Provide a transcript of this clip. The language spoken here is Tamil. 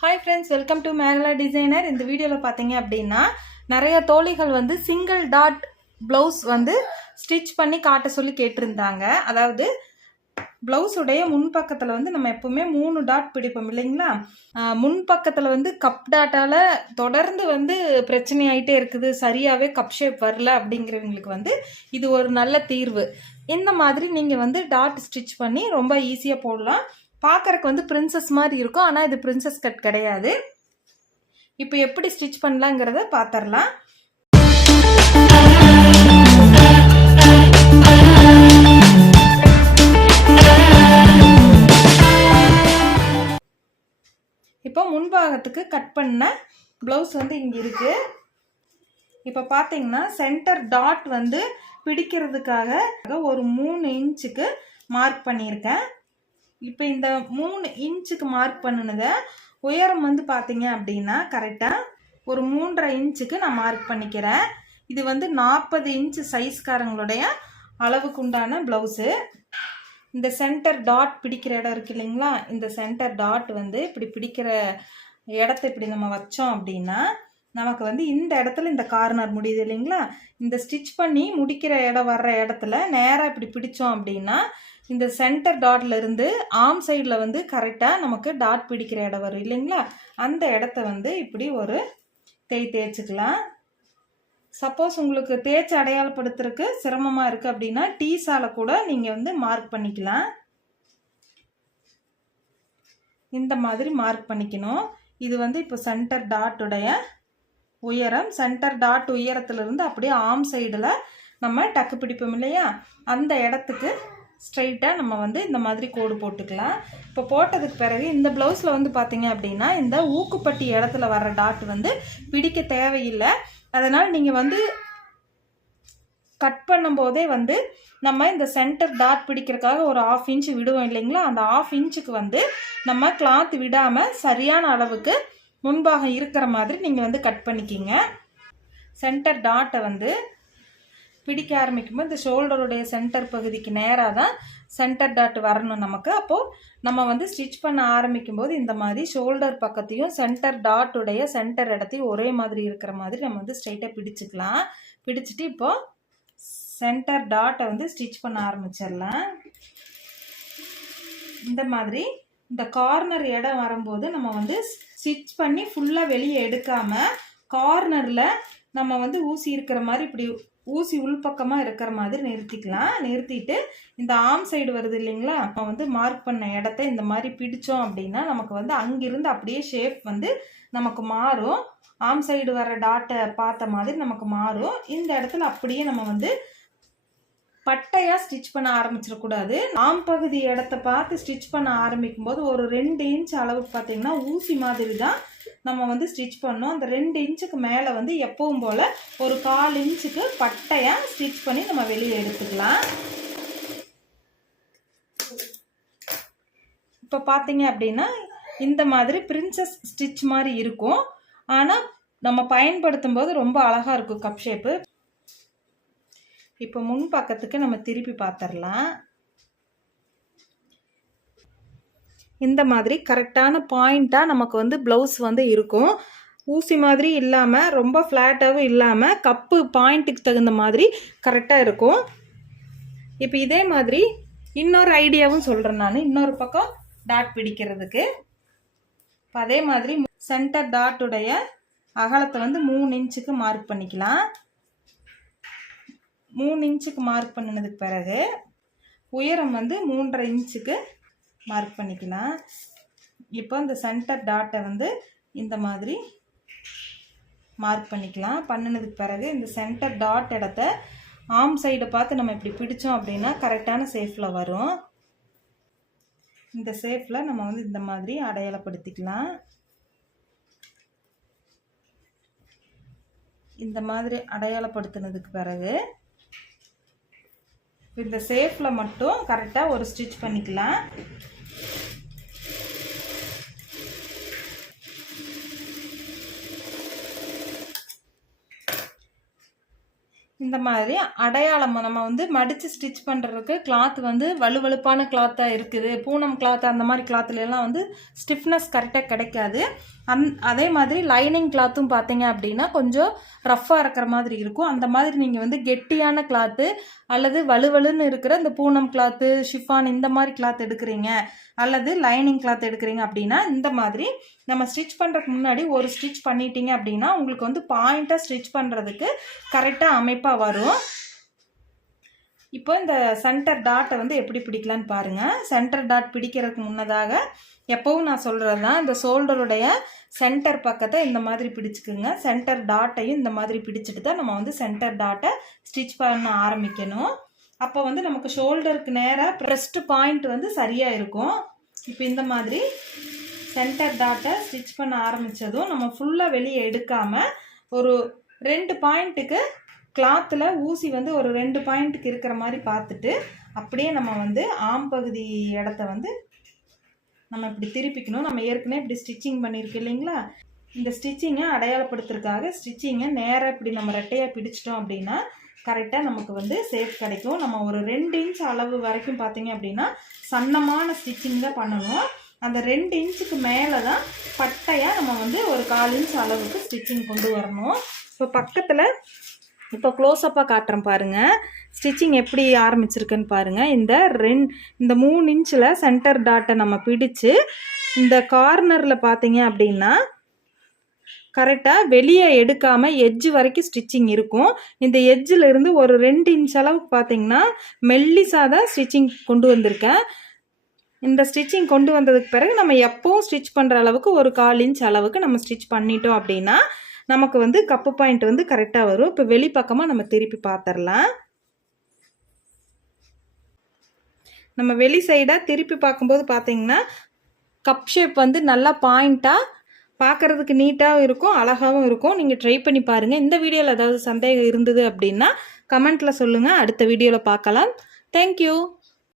Hi friends welcome to Merala designer இந்த வீடியோவில் பார்த்தீங்க அப்படின்னா நிறைய தோழிகள் வந்து சிங்கிள் டாட் ப்ளவுஸ் வந்து ஸ்டிச் பண்ணி காட்ட சொல்லி கேட்டிருந்தாங்க. அதாவது ப்ளவுஸுடைய முன்பக்கத்தில் வந்து நம்ம எப்போவுமே மூணு டாட் பிடிப்போம் இல்லைங்களா? முன்பக்கத்தில் வந்து கப் டாட்டால் தொடர்ந்து வந்து பிரச்சனை ஆகிட்டே இருக்குது. சரியாகவே கப் ஷேப் வரல அப்படிங்கிறவங்களுக்கு வந்து இது ஒரு நல்ல தீர்வு. இந்த மாதிரி நீங்கள் வந்து டாட் ஸ்டிச் பண்ணி ரொம்ப ஈஸியாக போடலாம். பார்க்கறக்கு வந்து பிரின்சஸ் மாதிரி இருக்கும். ஆனால் இது பிரின்சஸ் கட் கிடையாது. இப்போ எப்படி ஸ்டிச் பண்ணலாங்கிறத பார்த்துடலாம் இப்போ முன்பாகத்துக்கு கட் பண்ண ப்ளவுஸ் வந்து இங்கே இருக்குது இப்போ பார்த்தீங்கன்னா சென்டர் டாட் வந்து பிடிக்கிறதுக்காக ஒரு மூணு இன்ச்சுக்கு மார்க் பண்ணியிருக்கேன். இப்போ இந்த மூணு இன்ச்சுக்கு மார்க் பண்ணினதை உயரம் வந்து பார்த்தீங்க அப்படின்னா கரெக்டாக ஒரு மூன்றரை இன்ச்சுக்கு நான் மார்க் பண்ணிக்கிறேன். இது வந்து நாற்பது இன்ச்சு சைஸ்காரங்களுடைய அளவுக்கு உண்டான ப்ளவுஸு இந்த சென்டர் டாட் பிடிக்கிற இடம் இருக்கு இல்லைங்களா? இந்த சென்டர் டாட் வந்து இப்படி பிடிக்கிற இடத்த இப்படி நம்ம வச்சோம் அப்படின்னா நமக்கு வந்து இந்த இடத்துல இந்த கார்னர் முடியுது இல்லைங்களா? இந்த ஸ்டிச் பண்ணி முடிக்கிற இடம் வர்ற இடத்துல நேராக இப்படி பிடிச்சோம் அப்படின்னா இந்த சென்டர் டாட்லேருந்து ஆம் சைடில் வந்து கரெக்டாக நமக்கு டாட் பிடிக்கிற இடம் வரும் இல்லைங்களா? அந்த இடத்த வந்து இப்படி ஒரு தேய் தேய்ச்சிக்கலாம். சப்போஸ் உங்களுக்கு தேய்ச்சி அடையாளப்படுத்துறதுக்கு சிரமமாக இருக்குது அப்படின்னா டீஸால் கூட நீங்கள் வந்து மார்க் பண்ணிக்கலாம். இந்த மாதிரி மார்க் பண்ணிக்கணும். இது வந்து இப்போ சென்டர் டாட்டுடைய உயரம் சென்டர் டாட் உயரத்துலேருந்து அப்படியே ஆம் சைடில் நம்ம டக்கு பிடிப்போம் இல்லையா? அந்த இடத்துக்கு ஸ்ட்ரைட்டாக நம்ம வந்து இந்த மாதிரி கோடு போட்டுக்கலாம். இப்போ போட்டதுக்கு பிறகு இந்த ப்ளவுஸில் வந்து பார்த்தீங்க அப்படின்னா இந்த ஊக்குப்பட்டி இடத்துல வர்ற டாட் வந்து பிடிக்க தேவையில்லை. அதனால் நீங்கள் வந்து கட் பண்ணும்போதே வந்து நம்ம இந்த சென்டர் டாட் பிடிக்கிறதுக்காக ஒரு ஆஃப் இன்ச் விடுவோம் இல்லைங்களா? அந்த ஆஃப் இன்ச்சுக்கு வந்து நம்ம கிளாத் விடாமல் சரியான அளவுக்கு முன்பாக இருக்கிற மாதிரி நீங்கள் வந்து கட் பண்ணிக்கிங்க. சென்டர் டாட்டை வந்து பிடிக்க ஆரம்பிக்கும்போது இந்த ஷோல்டருடைய சென்டர் பகுதிக்கு நேராக தான் சென்டர் டாட் வரணும் நமக்கு. அப்போது நம்ம வந்து ஸ்டிச் பண்ண ஆரம்பிக்கும் போது இந்த மாதிரி ஷோல்டர் பக்கத்தையும் சென்டர் டாட்டுடைய சென்டர் இடத்தையும் ஒரே மாதிரி இருக்கிற மாதிரி நம்ம வந்து ஸ்ட்ரைட்டாக பிடிச்சிக்கலாம். பிடிச்சிட்டு இப்போது சென்டர் டாட்டை வந்து ஸ்டிச் பண்ண ஆரம்பிச்சிடலாம். இந்த மாதிரி இந்த கார்னர் இடம் வரும்போது நம்ம வந்து ஸ்டிச் பண்ணி ஃபுல்லாக வெளியே எடுக்காமல் கார்னரில் நம்ம வந்து ஊசி இருக்கிற மாதிரி இப்படி ஊசி உள்பக்கமாக இருக்கிற மாதிரி நிறுத்திக்கலாம். நிறுத்திட்டு இந்த ஆம் சைடு வருது இல்லைங்களா? நம்ம வந்து மார்க் பண்ண இடத்த இந்த மாதிரி பிடிச்சோம் அப்படின்னா நமக்கு வந்து அங்கிருந்து அப்படியே ஷேப் வந்து நமக்கு மாறும். ஆம் சைடு வர டாட்டை பார்த்த மாதிரி நமக்கு மாறும். இந்த இடத்துல அப்படியே நம்ம வந்து பட்டையாக ஸ்டிச் பண்ண ஆரம்பிச்சிடக்கூடாது ஆம் பகுதி இடத்த பார்த்து ஸ்டிச் பண்ண ஆரம்பிக்கும் போது ஒரு ரெண்டு இன்ச் அளவுக்கு பார்த்தீங்கன்னா ஊசி மாதிரி தான் நம்ம வந்து ஸ்டிச் பண்ணோம் அந்த ரெண்டு இன்ச்சுக்கு மேலே வந்து எப்பவும் போல் ஒரு கால் இன்ச்சுக்கு பட்டையாக ஸ்டிச் பண்ணி நம்ம வெளியே எடுத்துக்கலாம். இப்போ பார்த்தீங்க அப்படின்னா இந்த மாதிரி பிரின்சஸ் ஸ்டிச் மாதிரி இருக்கும். ஆனால் நம்ம பயன்படுத்தும் போது ரொம்ப அழகாக இருக்கும் கப் ஷேப்பு இப்போ முன் பக்கத்துக்கு நம்ம திருப்பி பார்த்துடலாம் இந்த மாதிரி கரெக்டான பாயிண்ட்டாக நமக்கு வந்து ப்ளவுஸ் வந்து இருக்கும். ஊசி மாதிரி இல்லாமல் ரொம்ப ஃப்ளாட்டாகவும் இல்லாமல் கப்பு பாயிண்ட்டுக்கு தகுந்த மாதிரி கரெக்டாக இருக்கும். இப்போ இதே மாதிரி இன்னொரு ஐடியாவும் சொல்கிறேன் நான். இன்னொரு பக்கம் டாட் பிடிக்கிறதுக்கு. இப்போ அதே மாதிரி சென்டர் டாட்டுடைய அகலத்தை வந்து மூணு இன்ச்சுக்கு மார்க் பண்ணிக்கலாம். மூணு இன்ச்சுக்கு மார்க் பண்ணினதுக்கு பிறகு உயரம் வந்து மூன்றரை இன்ச்சுக்கு மார்க் பண்ணிக்கலாம். இப்போ இந்த சென்டர் டாட்டை வந்து இந்த மாதிரி மார்க் பண்ணிக்கலாம். பண்ணினதுக்கு பிறகு இந்த சென்டர் டாட் இடத்த ஆம் சைடை பார்த்து நம்ம இப்படி பிடிச்சோம் அப்படின்னா கரெக்டான சேஃபில் வரும். இந்த சேஃபில் நம்ம வந்து இந்த மாதிரி அடையாளப்படுத்திக்கலாம். இந்த மாதிரி அடையாளப்படுத்தினதுக்கு பிறகு இந்த சேஃபில் மட்டும் கரெக்டாக ஒரு ஸ்டிச் பண்ணிக்கலாம். இந்த மாதிரி அடையாளம் நம்ம வந்து மடித்து ஸ்டிச் பண்ணுறதுக்கு கிளாத் வந்து வலுவழுப்பான கிளாத்தாக இருக்குது. பூனம் கிளாத் அந்த மாதிரி கிளாத்துலலாம் வந்து ஸ்டிஃப்னஸ் கரெக்டாக கிடைக்காது. அந் அதே மாதிரி லைனிங் கிளாத்தும் பார்த்தீங்க அப்படின்னா கொஞ்சம் ரஃப்பாக இருக்கிற மாதிரி இருக்கும். அந்த மாதிரி நீங்கள் வந்து கெட்டியான கிளாத்து அல்லது வலுவலுன்னு இருக்கிற இந்த பூனம் கிளாத்து ஷிஃபான் இந்த மாதிரி கிளாத் எடுக்கிறீங்க. அல்லது லைனிங் கிளாத் எடுக்கிறீங்க அப்படின்னா இந்த மாதிரி நம்ம ஸ்டிச் பண்ணுறதுக்கு முன்னாடி ஒரு ஸ்டிச் பண்ணிட்டீங்க அப்படின்னா உங்களுக்கு வந்து பாயிண்ட்டாக ஸ்டிச் பண்ணுறதுக்கு கரெக்டாக அமைப்பாக வரும். இப்போ இந்த சென்டர் டாட்டை வந்து எப்படி பிடிக்கலான்னு பாருங்கள் சென்டர் டாட் பிடிக்கிறதுக்கு முன்னதாக எப்பவும் நான் சொல்கிறது தான் இந்த ஷோல்டருடைய சென்டர் பக்கத்தை இந்த மாதிரி பிடிச்சிக்குங்க. சென்டர் டாட்டையும் இந்த மாதிரி பிடிச்சிட்டு தான் நம்ம வந்து சென்டர் டாட்டை ஸ்டிச் பண்ண ஆரம்பிக்கணும். அப்போ வந்து நமக்கு ஷோல்டருக்கு நேராக ப்ரெஸ்ட் பாயிண்ட் வந்து சரியாக இருக்கும். இப்போ இந்த மாதிரி சென்டர் டாட்டை ஸ்டிச் பண்ண ஆரம்பித்ததும் நம்ம ஃபுல்லாக வெளியே எடுக்காமல் ஒரு ரெண்டு பாயிண்ட்டுக்கு கிளாத்தில் ஊசி வந்து ஒரு ரெண்டு பாயிண்ட்டுக்கு இருக்கிற மாதிரி பார்த்துட்டு அப்படியே நம்ம வந்து ஆம் பகுதி இடத்த வந்து நம்ம இப்படி திருப்பிக்கணும். நம்ம ஏற்கனவே இப்படி ஸ்டிச்சிங் பண்ணியிருக்கு இல்லைங்களா? இந்த ஸ்டிச்சிங்கை அடையாளப்படுத்துறதுக்காக ஸ்டிச்சிங்கை நேராக இப்படி நம்ம ரெட்டையாக பிடிச்சிட்டோம் அப்படின்னா கரெக்டாக நமக்கு வந்து சேஃப் கிடைக்கும். நம்ம ஒரு ரெண்டு இன்ச் அளவு வரைக்கும் பார்த்தீங்க அப்படின்னா சன்னமான ஸ்டிச்சிங் தான் பண்ணணும். அந்த ரெண்டு இன்ச்சுக்கு மேலே தான் பட்டையாக நம்ம வந்து ஒரு கால் இன்ச் அளவுக்கு ஸ்டிச்சிங் கொண்டு வரணும். இப்போ பக்கத்தில் இப்போ க்ளோஸ்அப்பாக காட்டுறேன் பாருங்கள் ஸ்டிச்சிங் எப்படி ஆரம்பிச்சிருக்குன்னு பாருங்கள் இந்த ரெண் இந்த மூணு இன்ச்சில் சென்டர் டாட்டை நம்ம பிடிச்சு இந்த கார்னரில் பார்த்தீங்க அப்படின்னா கரெக்டாக வெளியே எடுக்காமல் எஜ்ஜு வரைக்கும் ஸ்டிச்சிங் இருக்கும். இந்த எட்ஜில் இருந்து ஒரு ரெண்டு இன்ச் அளவுக்கு பார்த்தீங்கன்னா மெல்லிசாக தான் ஸ்டிச்சிங் கொண்டு வந்திருக்கேன். இந்த ஸ்டிச்சிங் கொண்டு வந்ததுக்கு பிறகு நம்ம எப்பவும் ஸ்டிச் பண்ணுற அளவுக்கு ஒரு கால் இன்ச் அளவுக்கு நம்ம ஸ்டிச் பண்ணிட்டோம் அப்படின்னா நமக்கு வந்து கப்பு பாயிண்ட் வந்து கரெக்டாக வரும். இப்போ வெளிப்பக்கமாக நம்ம திருப்பி பார்த்துடலாம் நம்ம வெளி சைடாக திருப்பி பார்க்கும்போது பார்த்தீங்கன்னா கப் ஷேப் வந்து நல்லா பாயிண்ட்டாக பார்க்குறதுக்கு நீட்டாகவும் இருக்கும் அழகாகவும் இருக்கும். நீங்கள் ட்ரை பண்ணி பாருங்கள் இந்த வீடியோவில் ஏதாவது சந்தேகம் இருந்தது அப்படின்னா கமெண்ட்டில் சொல்லுங்கள் அடுத்த வீடியோவில் பார்க்கலாம். தேங்க்யூ